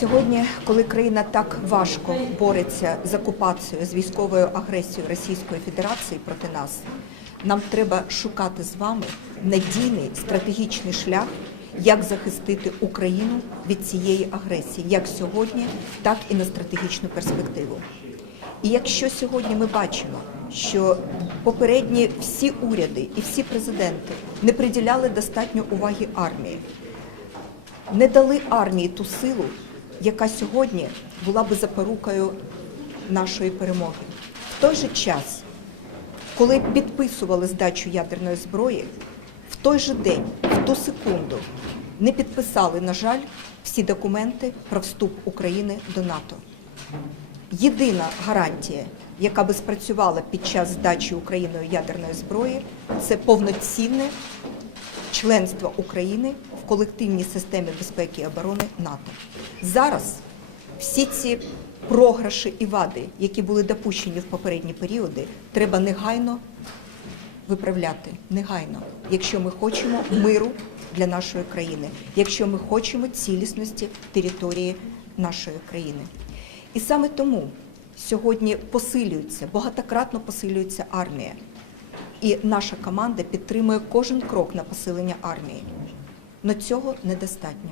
Сьогодні, коли країна так важко бореться з окупацією, з військовою агресією Російської Федерації проти нас, нам треба шукати з вами надійний стратегічний шлях, як захистити Україну від цієї агресії, як сьогодні, так і на стратегічну перспективу. І якщо сьогодні ми бачимо, що попередні всі уряди і всі президенти не приділяли достатньо уваги армії, не дали армії ту силу, яка сьогодні була би запорукою нашої перемоги. В той же час, коли підписували здачу ядерної зброї, в той же день, в ту секунду, не підписали, на жаль, всі документи про вступ України до НАТО. Єдина гарантія, яка би спрацювала під час здачі Україною ядерної зброї, це повноцінне членство України в колективній системі безпеки і оборони НАТО. Зараз всі ці програші і вади, які були допущені в попередні періоди, треба негайно виправляти. Негайно, якщо ми хочемо миру для нашої країни, якщо ми хочемо цілісності території нашої країни. І саме тому сьогодні посилюється, багатократно посилюється армія. І наша команда підтримує кожен крок на посилення армії. Но цього недостатньо.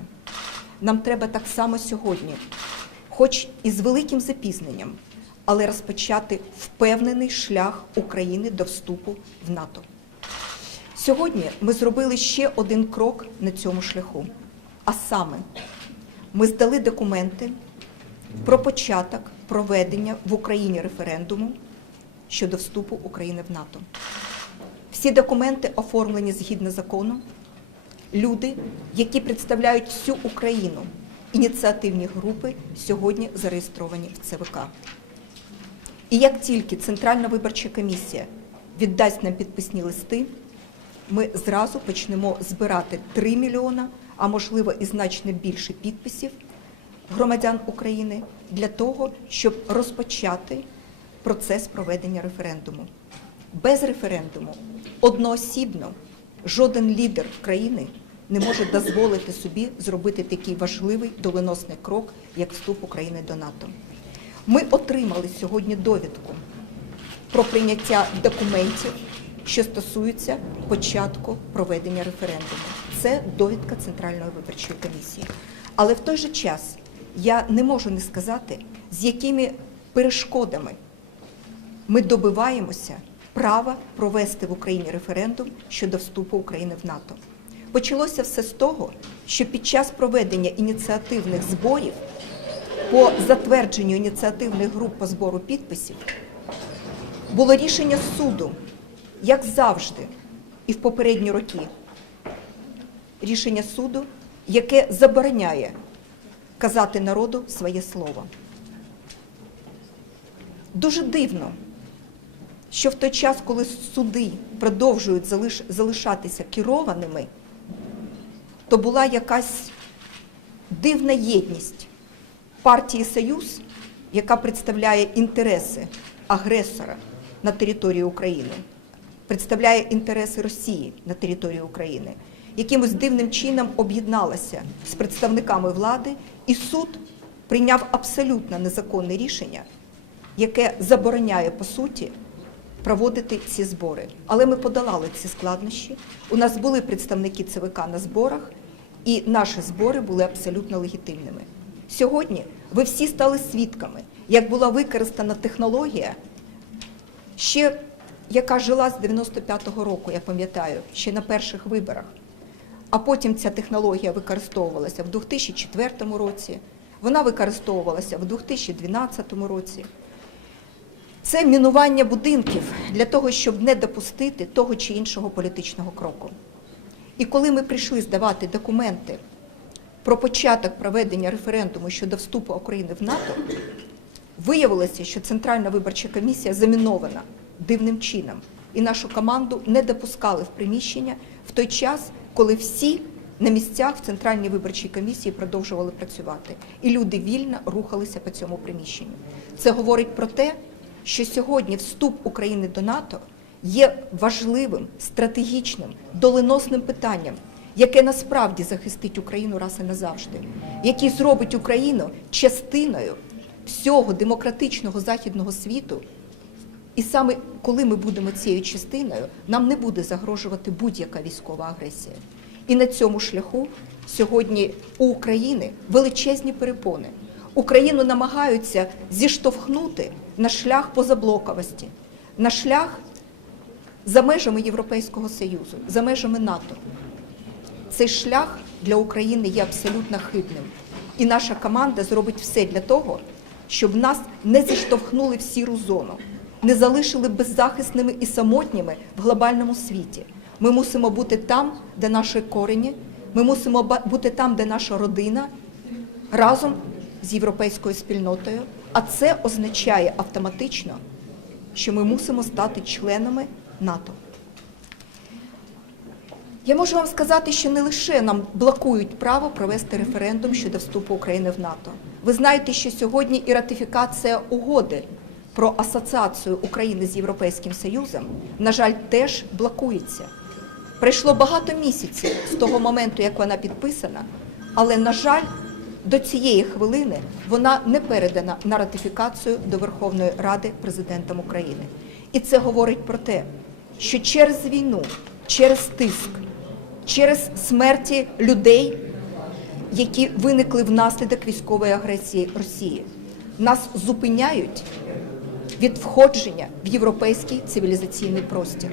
Нам треба так само сьогодні, хоч і з великим запізненням, але розпочати впевнений шлях України до вступу в НАТО. Сьогодні ми зробили ще один крок на цьому шляху. А саме, ми здали документи про початок проведення в Україні референдуму щодо вступу України в НАТО. Всі документи оформлені згідно закону. Люди, які представляють всю Україну, ініціативні групи, сьогодні зареєстровані в ЦВК. І як тільки Центральна виборча комісія віддасть нам підписні листи, ми зразу почнемо збирати 3 мільйона, а можливо і значно більше підписів громадян України для того, щоб розпочати процес проведення референдуму. Без референдуму одноосібно жоден лідер країни не може дозволити собі зробити такий важливий доленосний крок, як вступ України до НАТО. Ми отримали сьогодні довідку про прийняття документів, що стосуються початку проведення референдуму. Це довідка Центральної виборчої комісії. Але в той же час я не можу не сказати, з якими перешкодами ми добиваємося права провести в Україні референдум щодо вступу України в НАТО. Почалося все з того, що під час проведення ініціативних зборів по затвердженню ініціативних груп по збору підписів було рішення суду, як завжди, і в попередні роки. Рішення суду, яке забороняє казати народу своє слово. Дуже дивно, що в той час, коли суди продовжують залиш- залишатися керованими, то була якась дивна єдність партії Союз, яка представляє інтереси агресора на території України, представляє інтереси Росії на території України, якимось дивним чином об'єдналася з представниками влади, і суд прийняв абсолютно незаконне рішення, яке забороняє по суті проводити ці збори. Але ми подолали ці складнощі. У нас були представники ЦВК на зборах, і наші збори були абсолютно легітимними. Сьогодні ви всі стали свідками, як була використана технологія, ще яка жила з 95-го року, я пам'ятаю, ще на перших виборах. А потім ця технологія використовувалася в 2004 році, вона використовувалася в 2012 році. Це мінування будинків для того, щоб не допустити того чи іншого політичного кроку. І коли ми прийшли здавати документи про початок проведення референдуму щодо вступу України в НАТО, виявилося, що Центральна виборча комісія замінована дивним чином, і нашу команду не допускали в приміщення в той час, коли всі на місцях в Центральній виборчій комісії продовжували працювати, і люди вільно рухалися по цьому приміщенню. Це говорить про те, що сьогодні вступ України до НАТО є важливим, стратегічним, доленосним питанням, яке насправді захистить Україну раз і назавжди, який зробить Україну частиною всього демократичного західного світу. І саме коли ми будемо цією частиною, нам не буде загрожувати будь-яка військова агресія. І на цьому шляху сьогодні у України величезні перепони. Україну намагаються зіштовхнути на шлях позаблоковості, на шлях за межами Європейського Союзу, за межами НАТО. Цей шлях для України є абсолютно хибним. І наша команда зробить все для того, щоб нас не зіштовхнули в сіру зону, не залишили беззахисними і самотніми в глобальному світі. Ми мусимо бути там, де наші корені, ми мусимо бути там, де наша родина, разом з європейською спільнотою. А це означає автоматично, що ми мусимо стати членами НАТО. Я можу вам сказати, що не лише нам блокують право провести референдум щодо вступу України в НАТО. Ви знаєте, що сьогодні і ратифікація угоди про асоціацію України з Європейським Союзом, на жаль, теж блокується. Пройшло багато місяців з того моменту, як вона підписана, але, на жаль, до цієї хвилини вона не передана на ратифікацію до Верховної Ради президентом України. І це говорить про те, що через війну, через тиск, через смерті людей, які виникли внаслідок військової агресії Росії, нас зупиняють від входження в європейський цивілізаційний простір.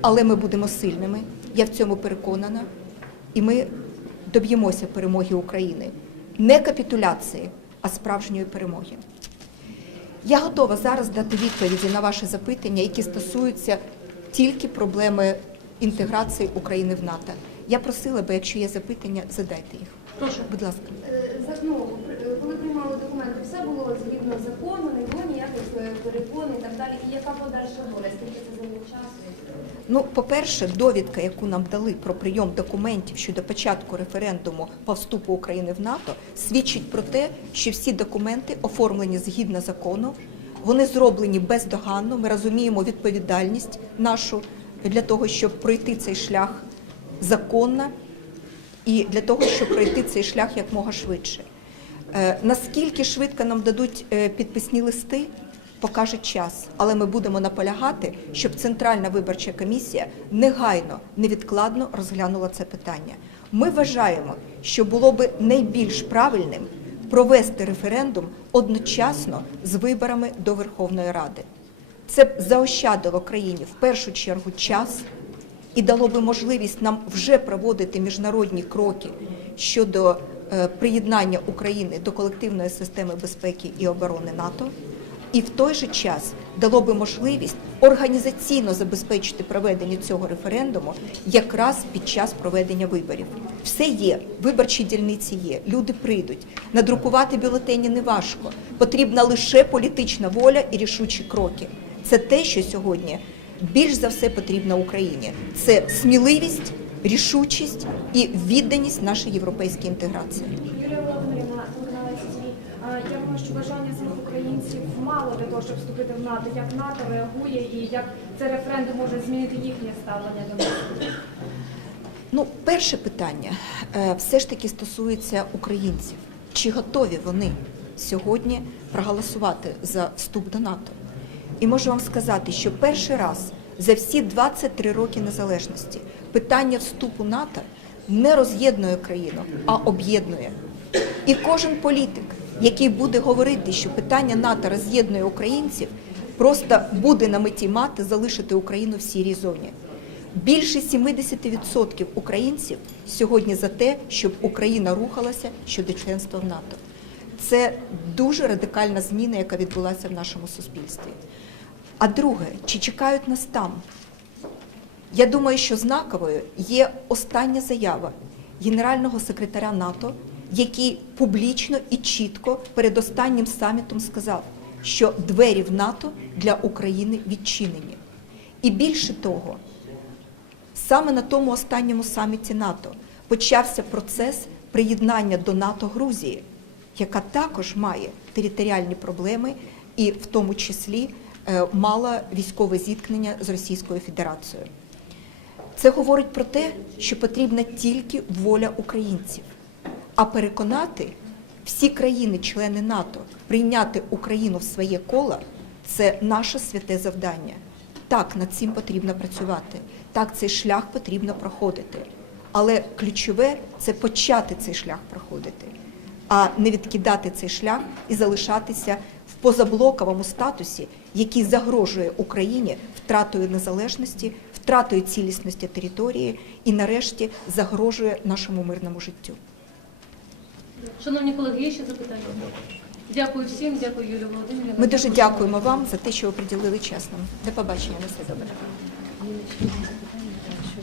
Але ми будемо сильними, я в цьому переконана, і ми доб'ємося перемоги України. Не капітуляції, а справжньої перемоги. Я готова зараз дати відповіді на ваші запитання, які стосуються тільки проблеми інтеграції України в НАТО. Я просила би, якщо є запитання, задайте їх. Прошу. Будь ласка. Е, при- коли приймали документи, все було згідно закону, не було ніяких е, перепон і так далі. І яка подальша доля? Скільки це займе часу? Ну, по-перше, довідка, яку нам дали про прийом документів щодо початку референдуму по вступу України в НАТО, свідчить про те, що всі документи оформлені згідно закону, вони зроблені бездоганно. Ми розуміємо відповідальність нашу для того, щоб пройти цей шлях законно і для того, щоб пройти цей шлях якмога швидше. Е, Наскільки швидко нам дадуть е, підписні листи, покаже час, але ми будемо наполягати, щоб Центральна виборча комісія негайно, невідкладно розглянула це питання. Ми вважаємо, що було би найбільш правильним провести референдум одночасно з виборами до Верховної Ради. Це б заощадило країні в першу чергу час і дало би можливість нам вже проводити міжнародні кроки щодо е, приєднання України до колективної системи безпеки і оборони НАТО. І в той же час дало би можливість організаційно забезпечити проведення цього референдуму якраз під час проведення виборів. Все є, виборчі дільниці є, люди прийдуть. Надрукувати бюлетені не важко. Потрібна лише політична воля і рішучі кроки. Це те, що сьогодні більш за все потрібно Україні. Це сміливість, рішучість і відданість нашій європейській інтеграції. Юлія Володимирівна. Я думаю, що самих українців мало для того, щоб вступити в НАТО. Як НАТО реагує і як цей референдум може змінити їхнє ставлення до нас? Ну, перше питання е, все ж таки стосується українців. Чи готові вони сьогодні проголосувати за вступ до НАТО? І можу вам сказати, що перший раз за всі 23 роки незалежності питання вступу НАТО не роз'єднує країну, а об'єднує. І кожен політик, який буде говорити, що питання НАТО роз'єднує українців, просто буде на меті мати залишити Україну в сірій зоні. Більше 70% українців сьогодні за те, щоб Україна рухалася щодо членства в НАТО. Це дуже радикальна зміна, яка відбулася в нашому суспільстві. А друге, чи чекають нас там? Я думаю, що знаковою є остання заява генерального секретаря НАТО, який публічно і чітко перед останнім самітом сказав, що двері в НАТО для України відчинені. І більше того, Саме на тому останньому саміті НАТО почався процес приєднання до НАТО Грузії, яка також має територіальні проблеми і в тому числі е, мала військове зіткнення з Російською Федерацією. Це говорить про те, що потрібна тільки воля українців. А переконати всі країни-члени НАТО прийняти Україну в своє коло це наше святе завдання. Так, над цим потрібно працювати. Так, цей шлях потрібно проходити. Але ключове це почати цей шлях проходити, а не відкидати цей шлях і залишатися в позаблоковому статусі, який загрожує Україні втратою незалежності, втратою цілісності території і, нарешті, загрожує нашому мирному життю. Шановні колеги, є ще запитання? Дякую всім, дякую Юлію Володимирівну. Ми дуже дякуємо вам за те, що ви приділили час нам. До побачення на все добре.